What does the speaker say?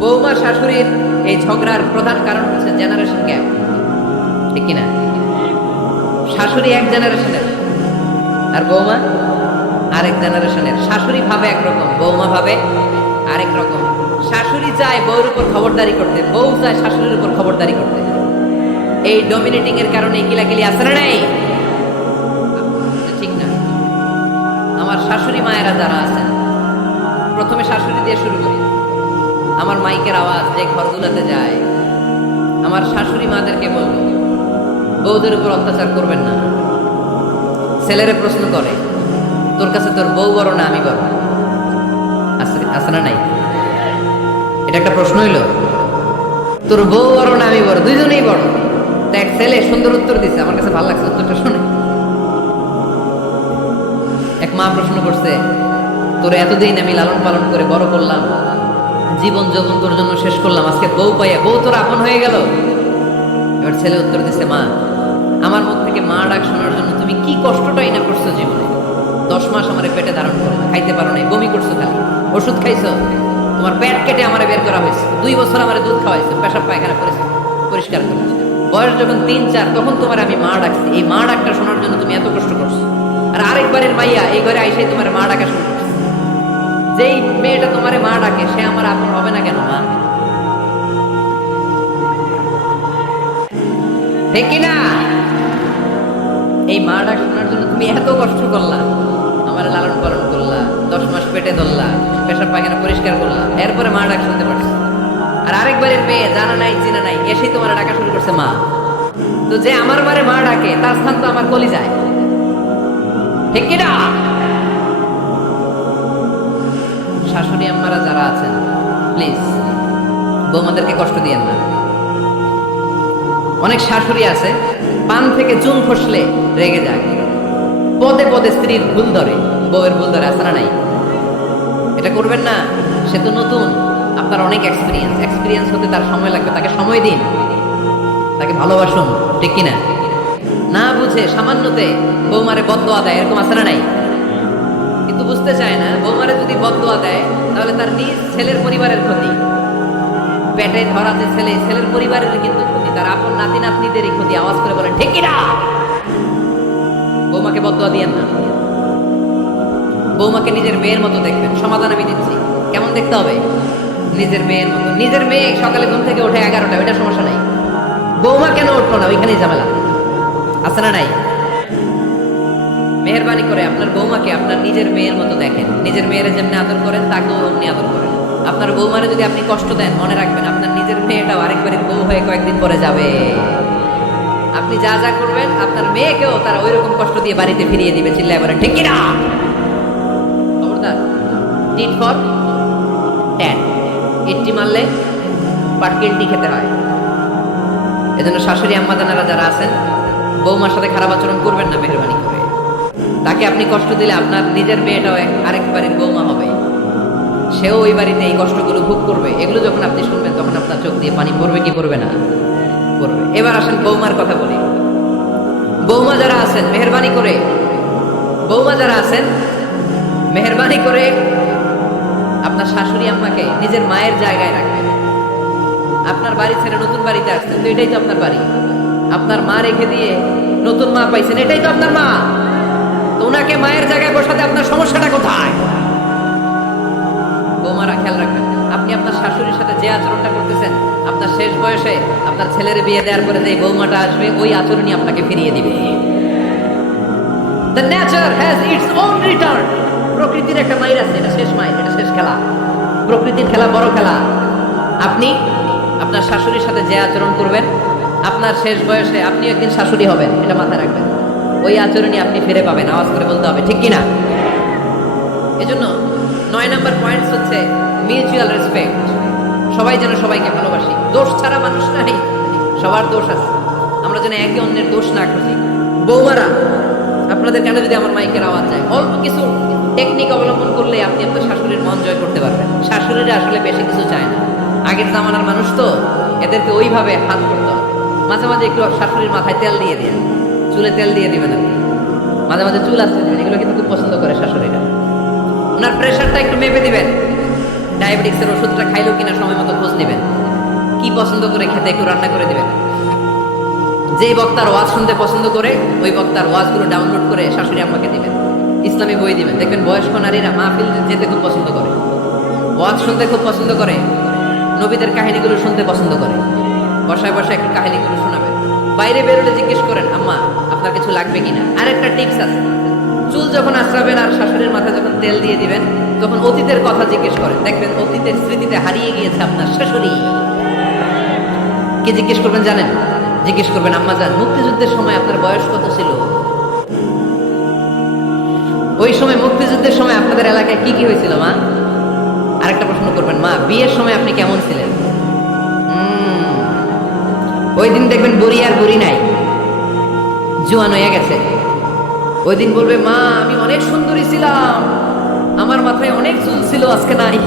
বৌমা শাশুড়ির এই ঝগড়ার প্রধান কারণ হচ্ছে জেনারেশন গ্যাপ, ঠিক কিনা? শাশুড়ি এক জেনারেশনের আর বৌমা আরেক জেনারেশনের। শাশুড়ি ভাবে একরকম, বৌমা ভাবে আরেক রকম। শাশুড়ি চায় বউর উপর খবরদারি করতে, বউ চায় শাশুড়ির উপর খবরদারি করতে। এই ডমিনেটিং এর কারণে কিলাকিলি আছে না নাই? ঠিক না? আমার শাশুড়ি মায়েরা যারা আছেন, প্রথমে শাশুড়ি দিয়ে শুরু করি। আমার মাইকের আওয়াজ যে ঘরগুলোতে যায়, আমার শাশুড়ি মাদেরকে বলবো, বউদের উপর অত্যাচার করবেন না। ছেলেরে প্রশ্ন করে, তোর কাছে তোর বউ বড় না আমি বড়? আছে না নাই? এটা একটা প্রশ্ন হইল। তোর বউ বড় না আমি বড়? দুইজনেই বড়। দেখ, ছেলে সুন্দর উত্তর দিচ্ছে, আমার কাছে ভালো লাগছে উত্তরটা শুনে। এক মা প্রশ্ন করছে, তোর এতদিন আমি লালন পালন করে বড় করলাম, জীবন যৌবন তোর জন্য শেষ করলাম, আজকে বউ পাইয়া বউ তোর আপন হয়ে গেল। এবার ছেলে উত্তর দিচ্ছে, মা, আমার মুখ থেকে মা ডাক শোনার জন্য তুমি কি কষ্টটাই না করছো জীবনে। 10 মাস আমার পেটে ধারণ করলো, খাইতে পারো নাই, বমি করছো, খালি ওষুধ খাইছো, তোমার পেট কেটে আমার বের করা হয়েছে, 2 বছর আমার দুধ খাওয়াইছো, পেশাব পায়খানা করেছো, পরিষ্কার করেছো। বয়স যখন 3-4 তখন তোমার আমি মা ডাকছি। এই মা ডাকটা শোনার জন্য তুমি এত কষ্ট করছো। আর আরেকবারের মাইয়া এই ঘরে আইসাই তোমার মা ডাকা শুরু করছে। যেই মেয়েটা তোমারে মা ডাকে সে আমার আপন হবে না কেন? মা, ঠিক কিনা? এই মা ডাক শোনার জন্য তুমি এত কষ্ট করলা, আমার লালন পালন করলা, 10 মাস পেটে ধরলা, পেশাব পায়খানা পরিষ্কার করলা, এরপরে মা ডাক শুনতে পারছো। আর আরেকবারের মেয়ে জানা নাই চিনা নাই এসেই তোমার ডাকা শুরু করছে মা। তো যে আমার বারে মা ডাকে তার স্থান তো আমার কলি যায়, ঠিক কিনা? শাশুড়ি আম্মারা যারা আছেন, প্লিজ বৌমাদেরকে কষ্ট দিয়েন না। অনেক শাশুড়ি আছে পান থেকে চুন খসলে রেগে যায়, পদে পদে স্ত্রীর ভুল ধরে, বউয়ের ভুল ধরে, আছে না নাই? এটা করবেন না। সে তো নতুন, আপনার অনেক এক্সপিরিয়েন্স হতে তার সময় লাগবে। তাকে সময় দিন, তাকে ভালোবাসুন, ঠিক কিনা? না বুঝে সামান্যতে বৌমারে বদদোয়া দেয়, এরকম আছে না নাই? কিন্তু বুঝতে চায় না, বৌমারে যদি বদদোয়া দেয় তাহলে তার নিজ ছেলের পরিবারের ক্ষতি। পেটে ধরা যে ছেলে, ছেলের পরিবারের কিন্তু ক্ষতি, তার আপন নাতি নাতনিদেরই ক্ষতি। আওয়াজ করে বলেন ঠিক কিনা? বৌমাকে বদদোয়া দিয়েন না। বৌমাকে নিজের মেয়ের মতো দেখবেন। সমাধান আমি দিচ্ছি। কেমন দেখতে হবে? নিজের মেয়ের মতো। নিজের মেয়ে সকালে ঘুম থেকে ওঠে 11টা, ওইটা সমস্যা নাই। বৌমা কেন উঠলো না, ওইখানেই ঝামেলা, আছে না নাই? মেহেরবানি করে আপনার বৌমাকে আপনার নিজের মেয়ের মতো দেখেন। নিজের মেয়েরা যেমনি আদর করেন তাকেও অমনি আদর করেন। আপনার বৌমারে যদি আপনি কষ্ট দেন, মনে রাখবেন আপনার নিজের মেয়েটাও আরেকবারের বউ হয়ে কয়েকদিন পরে যাবে। আপনি যা যা করবেন আপনার মেয়েকেও তারা ওই রকম কষ্ট দিয়ে বাড়িতে ফিরিয়ে দিবে। চিল্লায় বলেন ঠিক কিনা? খবরদার, টিট ফর ট্যাট। ইটটি মারলে পাটকেলটি খেতে হয়। এজন্য শাশুড়ি আম্মাদানারা যারা আছেন, বৌমার সাথে খারাপ আচরণ করবেন না মেহেরবানি করে। তাকে আপনি কষ্ট দিলে আপনার নিজের মেয়েটাও আরেক বাড়ির বৌমা হবে, সেও ওই বাড়িতে এই কষ্টগুলো ভোগ করবে। এগুলো যখন আপনি শুনবেন তখন আপনার চোখ দিয়ে পানি পড়বে কি পড়বে না? পড়বে। এবার আসেন বৌমার কথা বলি। বৌমা যারা আছেন মেহেরবানি করে, বৌমা যারা আছেন মেহেরবানি করে আপনার শাশুড়ি আম্মাকে নিজের মায়ের জায়গায় রাখবেন। আপনার বাড়ি ছেড়ে নতুন বাড়িতে আসছেন, তো এটাই তো আপনার বাড়ি। আপনার মা রেখে দিয়ে নতুন মা পাইছেন, এটাই তো আপনার মা। তো ওনাকে মায়ের জায়গায় বসাতে আপনার সমস্যাটা কোথায়? বৌমারা খেয়াল রাখবেন, আপনি আপনার শাশুড়ির সাথে যে আচরণটা করতেছেন, আপনার শেষ বয়সে আপনার ছেলের বিয়ে দেওয়ার পরে যে বৌমাটা আসবে ওই আচরণই আপনাকে ফিরিয়ে দিবে। The nature has its own return. প্রকৃতির একটা মাইর আছে, এটা শেষ মাইর, এটা শেষ খেলা। প্রকৃতির খেলা বড় খেলা। আপনি আপনার শাশুড়ির সাথে যে আচরণ করবেন, আপনার শেষ বয়সে আপনি একদিন শাশুড়ি হবেন, এটা মাথায় রাখবেন। ওই আচরণই আপনি ফিরে পাবেন। আওয়াজ করে বলতে হবে ঠিক কিনা? এজন্য 9 নম্বর পয়েন্টস হচ্ছে মিউচুয়াল রেসপেক্ট। সবাই যেন সবাইকে ভালোবাসি। দোষ ছাড়া মানুষ নাই, সবার দোষ আছে। আমরা যেন একে অন্যের দোষ না খুঁজি। বৌমারা, আপনাদের কেন যদি আমার মাইকের আওয়াজ যায়, অল্প কিছু টেকনিক অবলম্বন করলে আপনি আপনার শাশুড়ির মন জয় করতে পারবেন। শাশুড়িরা আসলে বেশি কিছু চায় না। আগের জামানার মানুষ তো, এদেরকে ওইভাবে হাত করতে হবে। মাঝে মাঝে একটু শাশুড়ির মাথায় তেল দিয়ে দিন, চুলে তেল দিয়ে দিবেন আপনি। মাঝে মাঝে চুল আসতে দিবেন, এগুলো কিন্তু খুব পছন্দ করে শাশুড়িরা। ওনার প্রেশারটা একটু মেপে দিবেন। ডায়াবেটিক্সের ওষুধটা খাইলো কিনা সময় মতো খোঁজ খেতে একটু রান্না করে দিবেন। যেই বক্তার ওয়াজ শুনতে পছন্দ করে ওই বক্তার ওয়াজগুলো ডাউনলোড করে শাশুড়ি আম্মাকে দিবেন। ইসলামী বই দিবেন, দেখবেন বয়স্ক নারীরা মাহফিল যেতে খুব পছন্দ করে, ওয়াজ শুনতে খুব পছন্দ করে, নবীদের কাহিনীগুলো শুনতে পছন্দ করে। বসায় বসায় একটু কাহিনীগুলো শোনাবেন। বাইরে বেরোলে জিজ্ঞেস করেন, আম্মা আপনার কিছু লাগবে কিনা। আরেকটা টিপস আছে, চুল যখন আঁচড়াবেন আর শাশুড়ির মাথায় যখন তেল দিয়ে দিবেন তখন অতীতের কথা জিজ্ঞেস করেন, দেখবেন অতীতের স্মৃতিতে হারিয়ে গিয়েছে আপনার শাশুড়ি। কে জিজ্ঞেস করবেন জানেন? জিজ্ঞেস করবেন, আম্মা জান মুক্তিযুদ্ধের সময় আপনার বয়স কত ছিল? ওই সময় মুক্তিযুদ্ধের সময় আপনাদের এলাকায় কি কি হয়েছিল মা? আরেকটা প্রশ্ন করবেন, মা বিয়ের সময় আপনি কেমন ছিলেন? ওই দিন দেখবেন বুড়ি আর বুড়ি নাই, জোয়ান হয়ে গেছে। ওই দিন বলবে, মা আমি অনেক সুন্দরী ছিলাম, আমার মাথায় অনেক চুল ছিল, আজকে নাই।